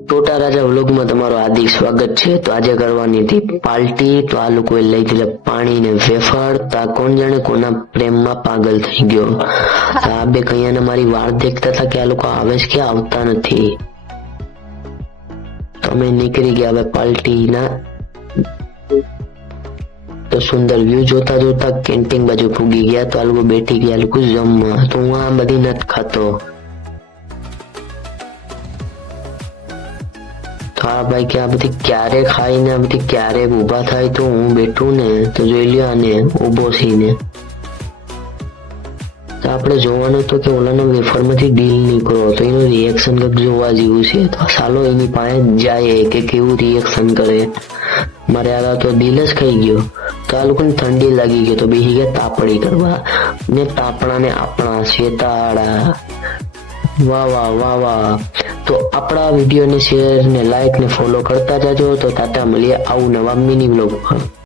ટોટા રાજા વ્લોગમાં તમારું હાર્દિક સ્વાગત છે। તો આજે કરવાની હતી પાર્ટી। તો આ લોકોએ લઈ દીધા પાણી ને વેફર। તો આ કોણ જાણે કોના પ્રેમમાં પાગલ થઈ ગયો। તો આ બે કૈયાને મારી વાળ દેખતા હતા કે આ લોકો આવે છે કે આવતા નથી। તો અમે નીકળી ગયા હવે પાર્ટીના। તો સુંદર વ્યૂ જોતા જોતા કેન્ટીન બાજુ પૂગી ગયા। તો આ લોકો બેઠી ગયા લોકો જમવા। તો હું આ બધી નથી ખાતો। તો આ ભાઈ કે આ બધી ક્યારે ખાઈને આ બધી ક્યારે ઊભા થાય। તો હું બેઠું ને તો જોઈ લ્યો આને ઊભો થઈને। તો આપણે જોવાનું તો કે ઓલાના વેફરમાંથી ડીલ નીકળો તો એનું રિએક્શન કંઈક જોવા જેવું છે। તો સાલો એની પાસે જાય કે કેવું રિએક્શન કરે। મારે આ તો દિલ જ ખાઈ ગયો। તો આ લોકોને ઠંડી લાગી ગઈ તો બેસી ગયા તાપડી કરવા ને તાપણાને આપણા શેતાળા। વાહ વાહ વાહ વાહ। તો આપણા વિડીયોને શેર ને લાઈક ને ફોલો કરતા જાજો। તો ટાટા મળીએ આવું નવા મિની વ્લોગમાં।